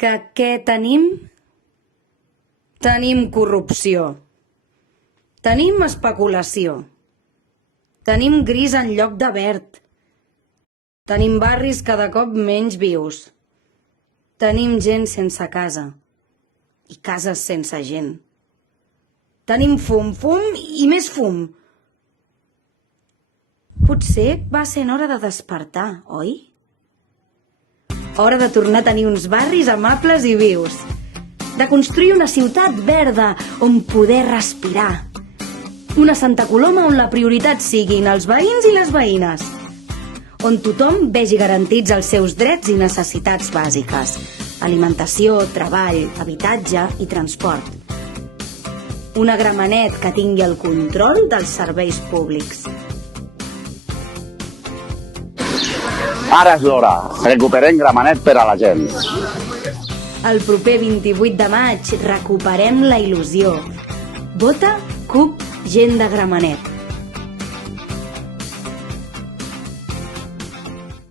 Que què tenim? Tenim corrupció. Tenim especulació. Tenim gris en lloc de verd. Tenim barris cada cop menys vius. Tenim gent sense casa i cases sense gent. Tenim fum, fum i més fum. Potser va sent hora de despertar, oi? Hora de tornar a tenir uns barris amables i vius. De construir una ciutat verda on poder respirar. Una Santa Coloma on la prioritat siguin els veïns i les veïnes. On tothom vegi garantits els seus drets i necessitats bàsiques. Alimentació, treball, habitatge i transport. Una Gramenet que tingui el control dels serveis públics. Ara és l'hora. Recuperem Gramenet per a la gent. El proper 28 de maig recuperem la il·lusió. Vota CUP Gent de Gramenet.